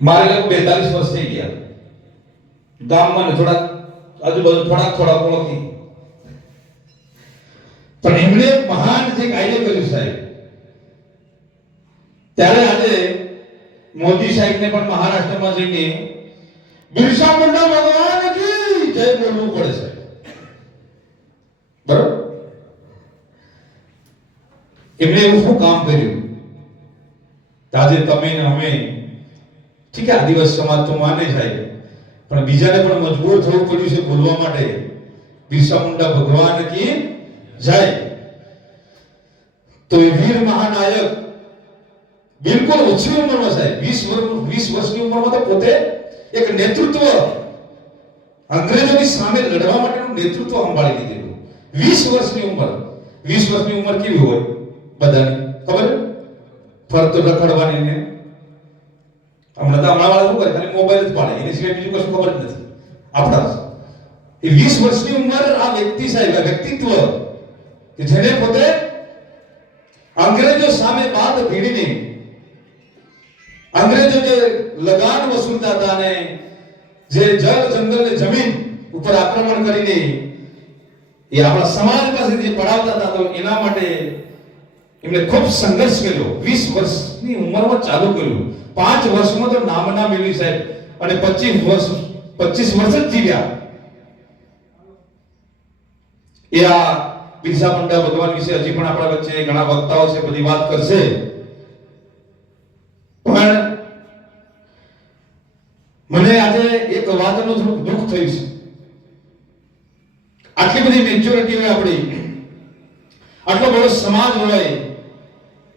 મારે લગભગ 42 વર્ષ થઈ ગયા ગામમાં થોડા આજુબાજુ થોડા ઓળખી પણ એમણે મહાન જે કાર્ય કર્યું સાહેબ ત્યારે આજે મોદી સાહેબને પણ મહારાષ્ટ્રમાં જઈને બિરસા મુંડા ભગવાન કી જય બોલવું પડે છે બરોબર એમણે એવું શું કામ કર્યું આજે તમે ને અમે ઠીક છે આદિવાસી સમાજ તો માને સાહેબ પણ બીજાને પણ મજબૂર થવું પડ્યું છે બોલવા માટે બિરસા મુંડા ભગવાન કી જય તો એ વીર મહાનાયક બિલકુલ ઓછી ઉંમરમાં સાહેબ 20 વર્ષની ઉંમરમાં તો પોતે એક નેતૃત્વ અંગ્રેજોની સામે લડવા માટેનું નેતૃત્વ સંભાળી લીધેલું 20 વર્ષની ઉંમર 20 વર્ષની ઉંમર કેવી હોય બધાને ખબર ફરતો રખડવાની ને હમણાં વાળા શું કરે ખાલી મોબાઈલ જ પાડે એની સિવાય બીજું કશું ખબર જ નથી આપણા એ 20 વર્ષની ઉંમર આ વ્યક્તિ સાહેબ આ વ્યક્તિત્વ કે જેને પોતે અંગ્રેજો સામે બાદ ભીડીને અંગ્રેજો જે લગાન વસૂલતા હતા ને જે જળ જંગલ ને જમીન ઉપર આક્રમણ કરીને એ આપણા સમાજ પાસે જે પડાવતા હતા તો એના માટે એમણે ખૂબ સંઘર્ષ કર્યો 20 વર્ષની ઉંમરમાં ચાલુ કર્યું 5 વર્ષમાં તો નામ ના મેળવી સાહેબ અને 25 વર્ષ જ જીવ્યા એ આ બિરસા મુંડા ભગવાન વિશે હજી પણ આપણા વચ્ચે ઘણા વક્તાઓ છે બધી વાત કરશે પણ મને આજે એક વાતનું થોડું દુઃખ થયું છે આટલી બધી મેચ્યોરિટી હોય આપણી આટલો બધો સમાજ હોય